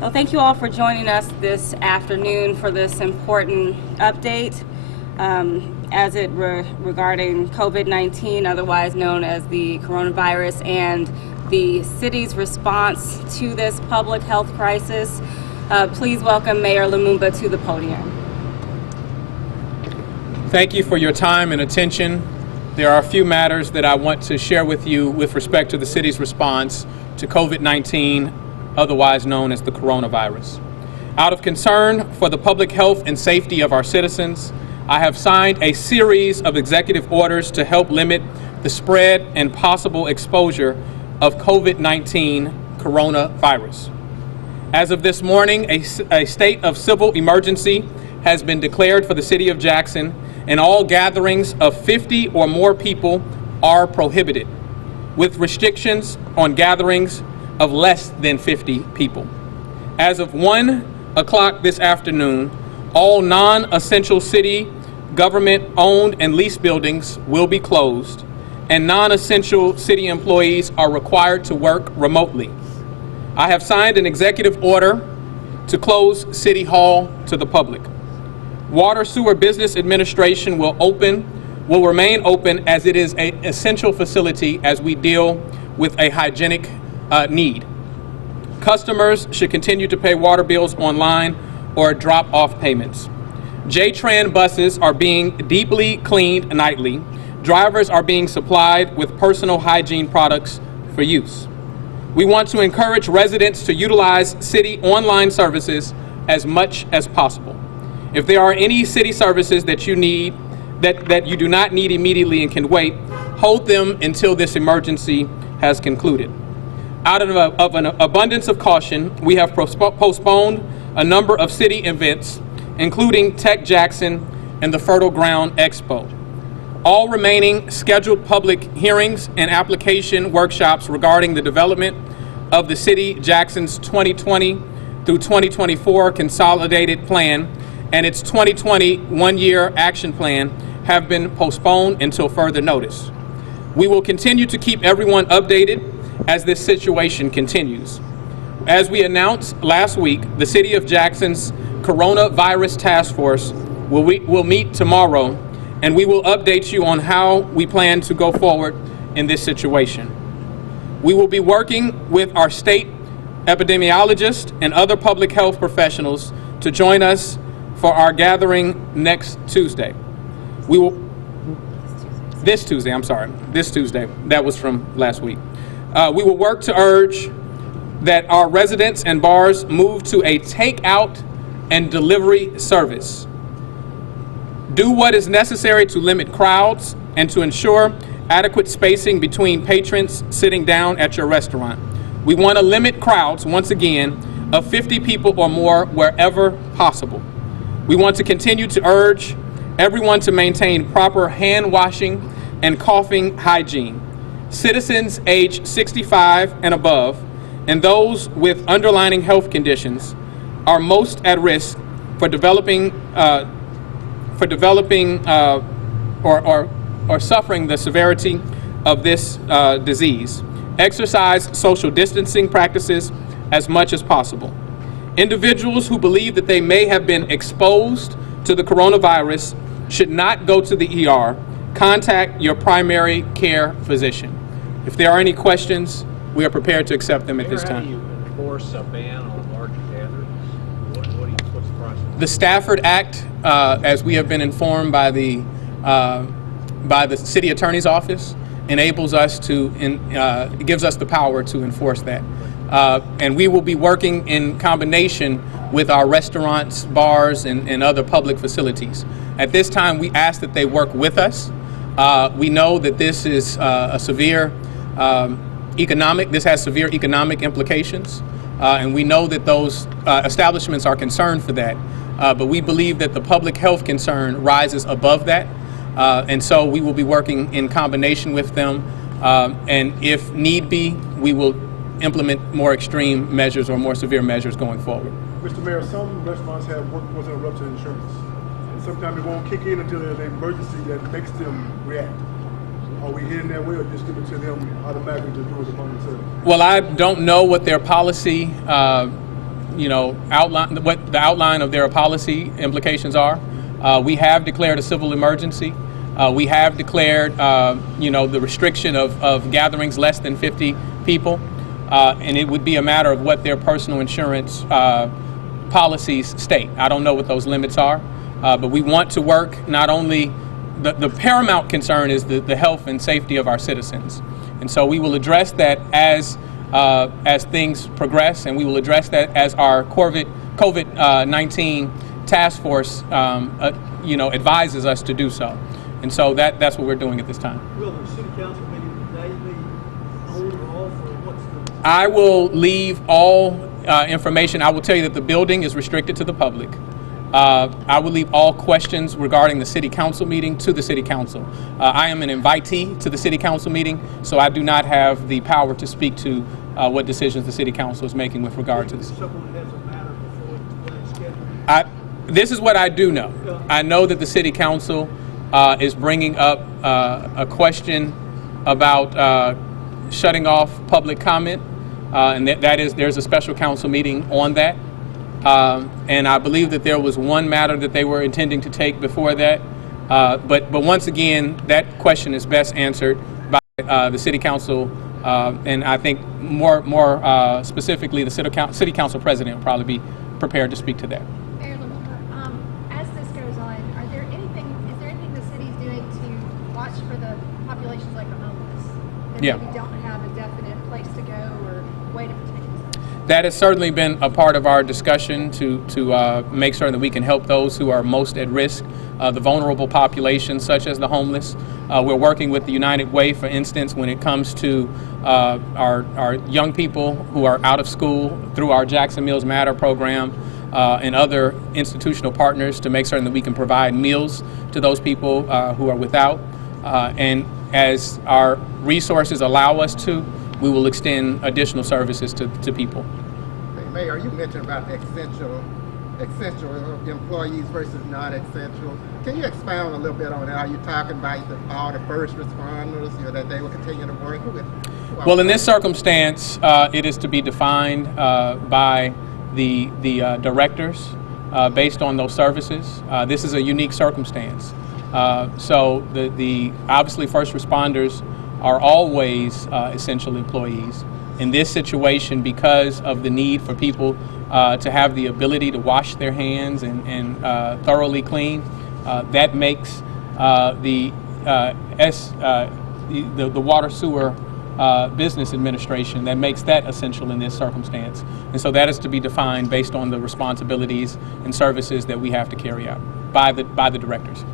Well, thank you all for joining us this afternoon for this important update regarding COVID-19, otherwise known as the coronavirus, and the city's response to this public health crisis. Please welcome Mayor Lumumba to the podium. Thank you for your time and attention. There are a few matters that I want to share with you with respect to the city's response to COVID-19, otherwise known as the coronavirus. Out of concern for the public health and safety of our citizens, I have signed a series of executive orders to help limit the spread and possible exposure of COVID-19 coronavirus. As of this morning, a state of civil emergency has been declared for the city of Jackson, and all gatherings of 50 or more people are prohibited, with restrictions on gatherings of less than 50 people. As of 1 o'clock this afternoon, all non-essential city government-owned and leased buildings will be closed, and non-essential city employees are required to work remotely. I have signed an executive order to close City Hall to the public. Water Sewer Business Administration will remain open as it is an essential facility as we deal with a hygienic need. Customers should continue to pay water bills online or drop off payments. J-Tran buses are being deeply cleaned nightly. Drivers are being supplied with personal hygiene products for use. We want to encourage residents to utilize city online services as much as possible. If there are any city services that you need, that you do not need immediately and can wait, hold them until this emergency has concluded. Out of an abundance of caution, we have postponed a number of city events, including Tech Jackson and the Fertile Ground Expo. All remaining scheduled public hearings and application workshops regarding the development of the City Jackson's 2020 through 2024 Consolidated Plan and its 2020 one-year action plan have been postponed until further notice. We will continue to keep everyone updated as this situation continues. As we announced last week, the City of Jackson's Coronavirus Task Force will meet tomorrow, and we will update you on how we plan to go forward in this situation. We will be working with our state epidemiologists and other public health professionals to join us for our gathering next Tuesday. This Tuesday. That was from last week. We will work to urge that our residents and bars move to a takeout and delivery service. Do what is necessary to limit crowds and to ensure adequate spacing between patrons sitting down at your restaurant. We want to limit crowds, once again, of 50 people or more wherever possible. We want to continue to urge everyone to maintain proper hand washing and coughing hygiene. Citizens age 65 and above and those with underlying health conditions are most at risk for developing or suffering the severity of this disease. Exercise social distancing practices as much as possible. Individuals who believe that they may have been exposed to the coronavirus should not go to the ER. Contact your primary care physician. If there are any questions, we are prepared to accept them at this time. How do you enforce a ban on large gatherings? What's the process? The Stafford Act, as we have been informed by the city attorney's office, enables us to, gives us the power to enforce that. And we will be working in combination with our restaurants, bars, and other public facilities. At this time, we ask that they work with us. We know that this is has severe economic implications, and we know that those establishments are concerned for that. But we believe that the public health concern rises above that, and so we will be working in combination with them, and if need be, we will implement more extreme measures or more severe measures going forward. Mr. Mayor, some restaurants have workforce interruption insurance, and sometimes it won't kick in until there's an emergency that makes them react. Are we heading that way, or just give it to them automatically to do it upon themselves? Well, I don't know what their policy outline what the outline of their policy implications are. We have declared a civil emergency. We have declared, the restriction of gatherings less than 50 people, and it would be a matter of what their personal insurance policies state. I don't know what those limits are, but we want to work not only the paramount concern is the health and safety of our citizens, and so we will address that as things progress, and we will address that as our COVID-19 task force, advises us to do so. And so that's what we're doing at this time. Will the city council meeting today be on or off, or what's the? I will leave all information. I will tell you that the building is restricted to the public. I will leave all questions regarding the city council meeting to the city council. I am an invitee to the city council meeting, so I do not have the power to speak to what decisions the city council is making with regard to this. Someone has a matter before the schedule. This is what I do know. I know that the city council is bringing up a question about shutting off public comment, and there's a special council meeting on that. And I believe that there was one matter that they were intending to take before that. But once again, that question is best answered by the city council, and I think more specifically, the city council president will probably be prepared to speak to that. Mayor Lamumba, as this goes on, is there anything the city's doing to watch for the populations like the homeless that Yeah. maybe don't have a definite place to go or way to protect themselves? That has certainly been a part of our discussion to make sure that we can help those who are most at risk, the vulnerable populations such as the homeless. We're working with the United Way, for instance, when it comes to our young people who are out of school through our Jackson Meals Matter program and other institutional partners to make certain that we can provide meals to those people who are without. And as our resources allow us to, we will extend additional services to people. Mayor, you mentioned about essential employees versus non-essential. Can you expound a little bit on that? Are you talking about all the first responders, that they will continue to work with? Well, in this circumstance, it is to be defined by the directors based on those services. This is a unique circumstance. So the obviously first responders are always essential employees. In this situation, because of the need for people to have the ability to wash their hands and thoroughly clean, that makes the Water Sewer Business Administration, that makes that essential in this circumstance. And so that is to be defined based on the responsibilities and services that we have to carry out by the directors.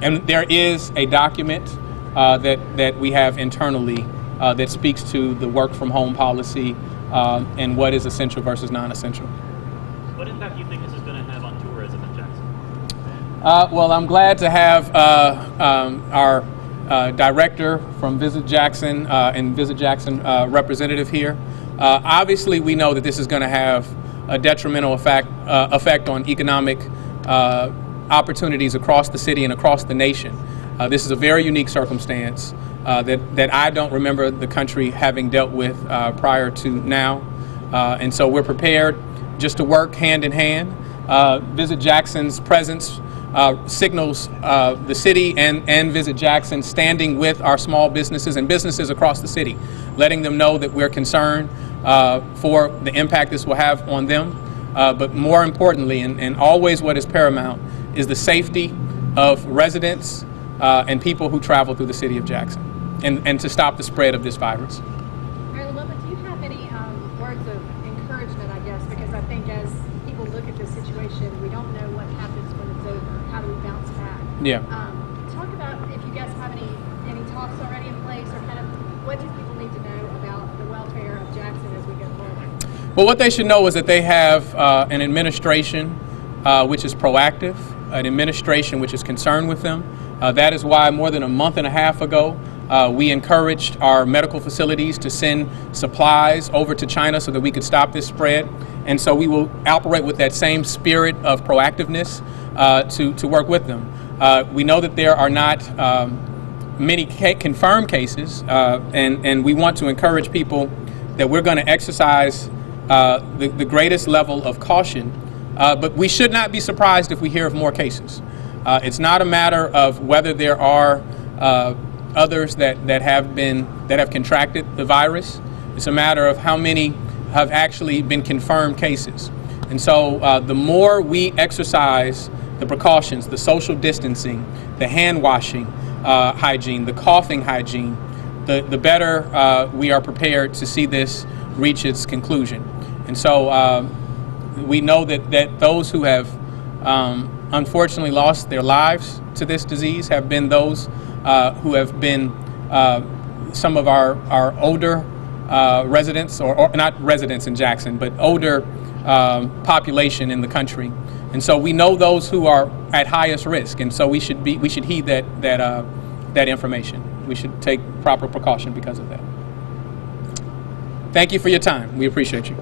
And there is a document that we have internally that speaks to the work from home policy and what is essential versus non-essential. What impact do you think this is going to have on tourism in Jackson? Well, I'm glad to have our director from Visit Jackson and Visit Jackson representative here. Obviously, we know that this is going to have a detrimental effect on economic opportunities across the city and across the nation. This is a very unique circumstance that I don't remember the country having dealt with prior to now. And so we're prepared just to work hand in hand. Visit Jackson's presence signals the city and Visit Jackson standing with our small businesses and businesses across the city, letting them know that we're concerned for the impact this will have on them. But more importantly, and always what is paramount, is the safety of residents and people who travel through the city of Jackson, and to stop the spread of this virus. Mayor Lamumba, do you have any words of encouragement, I guess, because I think as people look at this situation, we don't know what happens when it's over. How do we bounce back? Yeah. Talk about if you guys have any talks already in place, or kind of what do people need to know about the welfare of Jackson as we go forward? Well, what they should know is that they have an administration which is proactive, an administration which is concerned with them. That is why more than a month and a half ago, we encouraged our medical facilities to send supplies over to China so that we could stop this spread. And so we will operate with that same spirit of proactiveness to work with them. We know that there are not many confirmed cases, and we want to encourage people that we're going to exercise the greatest level of caution. But we should not be surprised if we hear of more cases. It's not a matter of whether there are others that have contracted the virus. It's a matter of how many have actually been confirmed cases. And so the more we exercise the precautions, the social distancing, the hand washing hygiene, the coughing hygiene, the better we are prepared to see this reach its conclusion. And so we know that those who have unfortunately lost their lives to this disease have been those who have been some of our older residents, or not residents in Jackson, but older population in the country. And so we know those who are at highest risk, and so we should heed that information. We should take proper precaution because of that. Thank you for your time. We appreciate you.